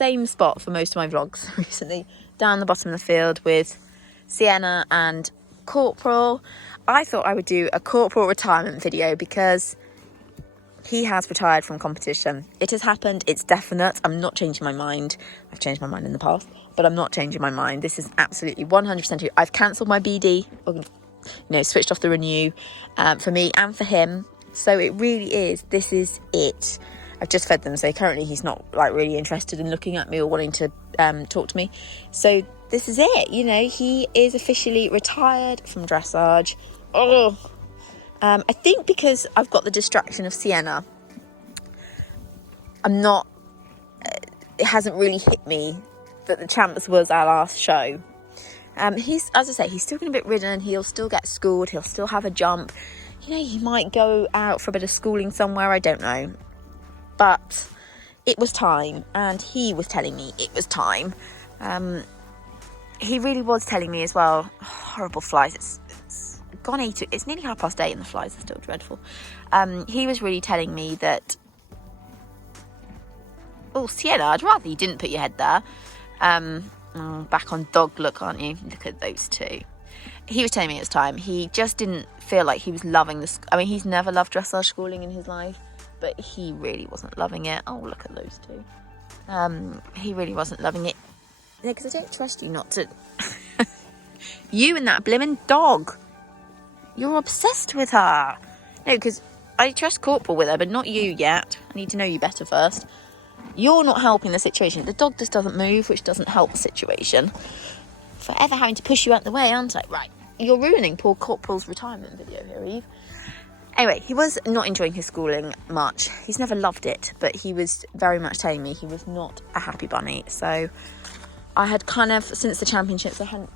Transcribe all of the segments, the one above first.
same spot for most of my vlogs recently, down the bottom of the field with Sienna and Corporal. I thought I would do a Corporal retirement video because he has retired from competition. It has happened, it's definite. I'm not changing my mind. I've changed my mind in the past, but I'm not changing my mind. This is absolutely 100% true. I've cancelled my BD, or, you know, switched off the renew for me and for him. So it really is, this is it. I've just fed them, so currently he's not like really interested in looking at me or wanting to talk to me. So this is it, you know, he is officially retired from dressage. I think because I've got the distraction of Sienna, it hasn't really hit me that the champs was our last show. He's, as I say, he's still getting a bit ridden, he'll still get schooled, he'll still have a jump. You know, he might go out for a bit of schooling somewhere, I don't know. But it was time, and he was telling me it was time. He really was telling me as well, horrible flies, it's gone 8, it's nearly 8:30 and the flies are still dreadful. He was really telling me that, oh, Sienna, I'd rather you didn't put your head there. Back on dog look, aren't you? Look at those two. He was telling me it was time. He just didn't feel like he was loving this. I mean, he's never loved dressage schooling in his life, but he really wasn't loving it. Oh, look at those two. He really wasn't loving it. Yeah, because I don't trust you not to. You and that blimmin' dog. You're obsessed with her. No, because I trust Corporal with her, but not you yet. I need to know you better first. You're not helping the situation. The dog just doesn't move, which doesn't help the situation. Forever having to push you out the way, aren't I? Right. You're ruining poor Corporal's retirement video here, Eve. Anyway, he was not enjoying his schooling much. He's never loved it, but he was very much telling me he was not a happy bunny. So I had kind of, since the championships, I hadn't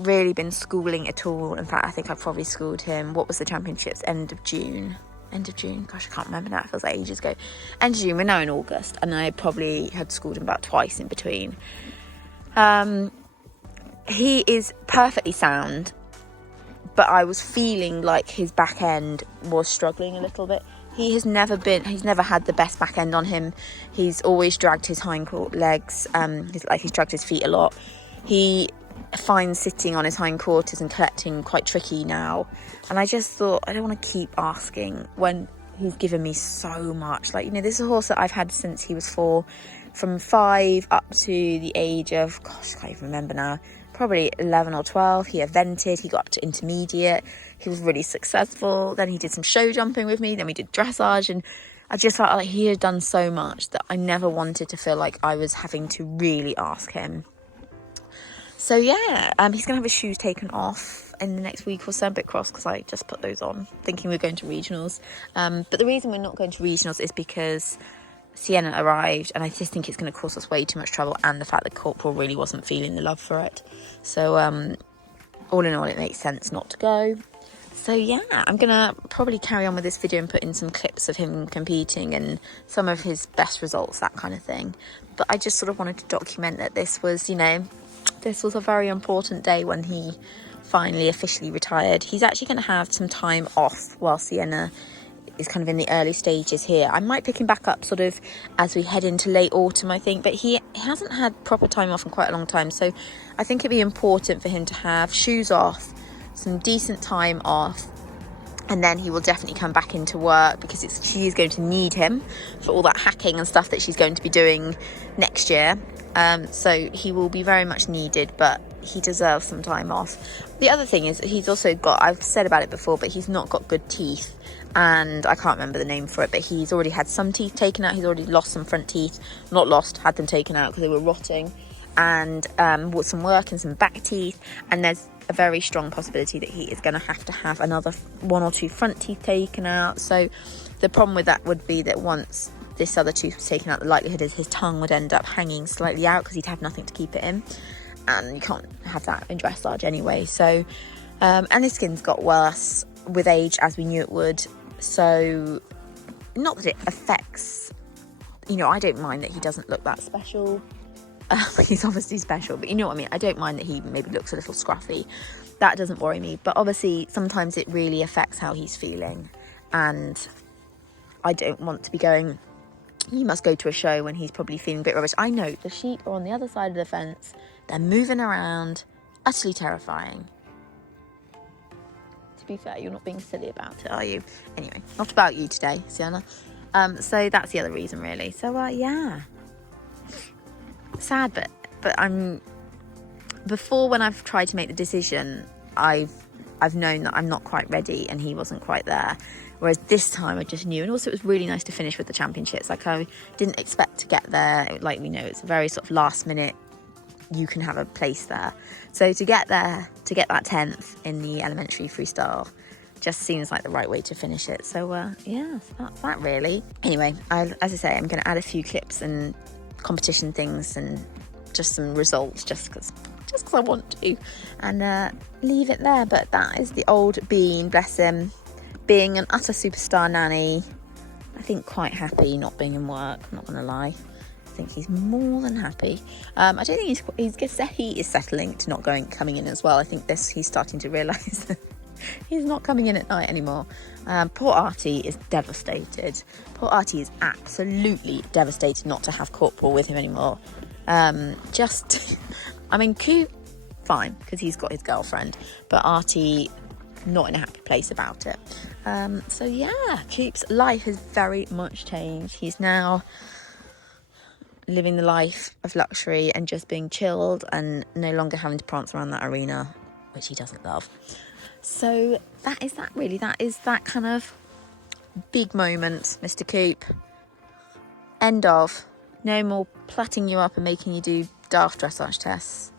really been schooling at all. In fact, I think I probably schooled him. What was the championships? End of June. Gosh, I can't remember now. It feels like ages ago. End of June. We're now in August, and I probably had schooled him about twice in between. He is perfectly sound, but I was feeling like his back end was struggling a little bit. He's never had the best back end on him. He's always dragged his hind legs. He's dragged his feet a lot. He finds sitting on his hindquarters and collecting quite tricky now. And I just thought, I don't want to keep asking when he's given me so much. Like, you know, this is a horse that I've had since he was 4, from 5 up to the age of, gosh, I can't even remember now, probably 11 or 12. He evented, he got up to intermediate, he was really successful. Then he did some show jumping with me, then we did dressage, and I just felt like he had done so much that I never wanted to feel like I was having to really ask him. So yeah, he's going to have his shoes taken off in the next week or so. I'm a bit cross because I just put those on thinking we're going to regionals. But the reason we're not going to regionals is because Sienna arrived, and I just think it's going to cause us way too much trouble, and the fact that Corporal really wasn't feeling the love for it. So all in all, it makes sense not to go. So yeah, I'm going to probably carry on with this video and put in some clips of him competing and some of his best results, that kind of thing. But I just sort of wanted to document that this was, you know, this was a very important day when he finally officially retired. He's actually going to have some time off while Sienna is kind of in the early stages here. I might pick him back up sort of as we head into late autumn, I think, but he hasn't had proper time off in quite a long time. So I think it'd be important for him to have shoes off, some decent time off, and then he will definitely come back into work because she is going to need him for all that hacking and stuff that she's going to be doing next year. So he will be very much needed, but he deserves some time off. The other thing is he's also got, I've said about it before, but he's not got good teeth, and I can't remember the name for it, but he's already had some teeth taken out. He's already lost some front teeth, not lost, had them taken out because they were rotting, and with some work and some back teeth, and there's a very strong possibility that he is going to have another 1 or 2 front teeth taken out. So the problem with that would be that once this other tooth was taken out, the likelihood is his tongue would end up hanging slightly out because he'd have nothing to keep it in, and you can't have that in dressage anyway. So and his skin's got worse with age, as we knew it would. So not that it affects, you know, I don't mind that he doesn't look that special. He's obviously special, but you know what I mean. I don't mind that he maybe looks a little scruffy. That doesn't worry me, but obviously sometimes it really affects how he's feeling, and I don't want to be going You must go to a show when he's probably feeling a bit rubbish. I know, the sheep are on the other side of the fence. They're moving around. Utterly terrifying. To be fair, you're not being silly about it, are you? Anyway, not about you today, Sienna. So that's the other reason, really. So, yeah. Sad, but I'm... Before, when I've tried to make the decision, I've known that I'm not quite ready and he wasn't quite there. Whereas this time I just knew. And also it was really nice to finish with the championships. Like, I didn't expect to get there. Like, we know, it's a very sort of last minute, you can have a place there. So to get there, to get that 10th in the elementary freestyle, just seems like the right way to finish it. So yeah, so that's that really. Anyway, as I say, I'm going to add a few clips and competition things and just some results just because I want to, and leave it there. But that is the old Bean, bless him, being an utter superstar nanny. I think quite happy not being in work, I'm not going to lie. I think he's more than happy. I don't think he is settling to not coming in as well. I think he's starting to realise that he's not coming in at night anymore. Poor Artie is devastated. Poor Artie is absolutely devastated not to have Corporal with him anymore. I mean, Coop, fine, because he's got his girlfriend, but Artie, not in a happy place about it. So yeah, Coop's life has very much changed. He's now living the life of luxury and just being chilled and no longer having to prance around that arena, which he doesn't love. So that is that kind of big moment, Mr. Coop. End of. No more platting you up and making you do daft dressage tests.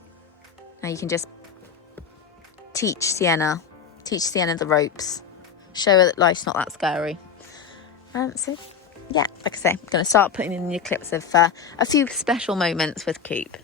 Now you can just teach Sienna the ropes. Show her that life's not that scary. So, yeah, like I say, I'm going to start putting in the clips of a few special moments with Coop.